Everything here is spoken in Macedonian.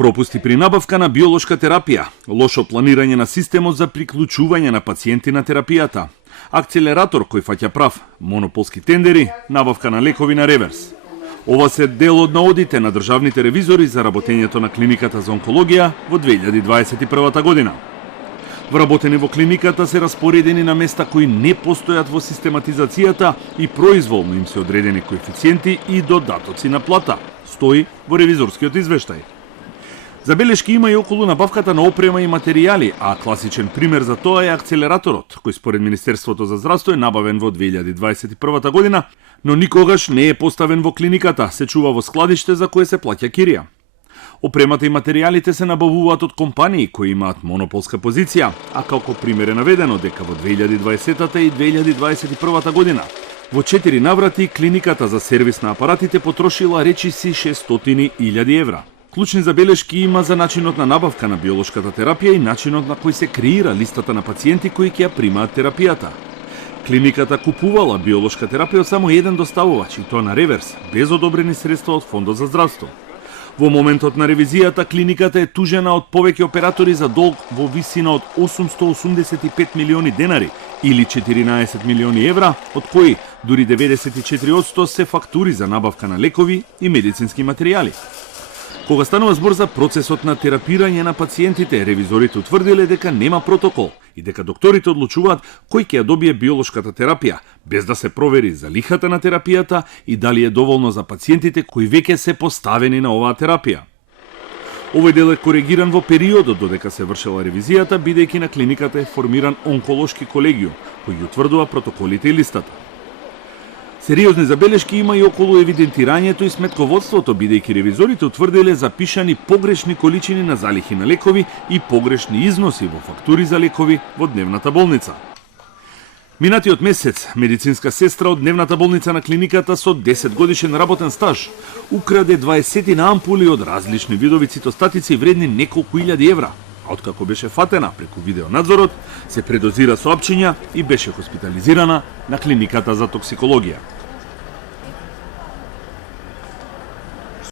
Пропусти при набавка на биолошка терапија, лошо планирање на системот за приклучување на пациенти на терапијата, акцелератор кој фаќа прав, монополски тендери, набавка на лекови на реверс. Ова се дел од наодите на државните ревизори за работењето на клиниката за онкологија во 2021 година. Вработени во клиниката се распоредени на места кои не постојат во систематизацијата и произволно им се одредени коефициенти и додатоци на плата, стои во ревизорскиот извештај. Забелешки има и околу набавката на опрема и материјали, а класичен пример за тоа е акцелераторот, кој според Министерството за здравство е набавен во 2021 година, но никогаш не е поставен во клиниката, се чува во складиште за кое се плаќа кирија. Опремата и материјалите се набавуваат од компании кои имаат монополска позиција, а како пример е наведено дека во 2020 и 2021 година во 4 наврати клиниката за сервис на апаратите потрошила речиси 600.000 евра. Клучни забелешки има за начинот на набавка на биолошката терапија и начинот на кој се креира листата на пациенти кои ќе ја примаат терапијата. Клиниката купувала биолошка терапија од само еден доставувач, и тоа на реверс, без одобрени средства од Фондот за здравство. Во моментот на ревизијата, клиниката е тужена од повеќе оператори за долг во висина од 885 милиони денари или 14 милиони евра, од кои дури 94% се фактури за набавка на лекови и медицински материјали. Кога станува збор за процесот на терапирање на пациентите, ревизорите утврдиле дека нема протокол и дека докторите одлучуваат кој ќе ја добие биолошката терапија, без да се провери залихата на терапијата и дали е доволно за пациентите кои веќе се поставени на оваа терапија. Овој дел е коригиран во периодот додека се вршела ревизијата, бидејќи на клиниката е формиран онколошки колегиум, кој ги утврдува протоколите и листата. Сериозни забелешки има и околу евидентирањето и сметководството, бидејќи ревизорите утврдиле запишани погрешни количини на залихи на лекови и погрешни износи во фактури за лекови во дневната болница. Минатиот месец, медицинска сестра од дневната болница на клиниката со 10 годишен работен стаж украде 20 ампули од различни видови цитостатици вредни неколку илјади евра. А откако беше фатена преку видеонадзорот, се предозира соапчиња и беше хоспитализирана на клиниката за токсикологија.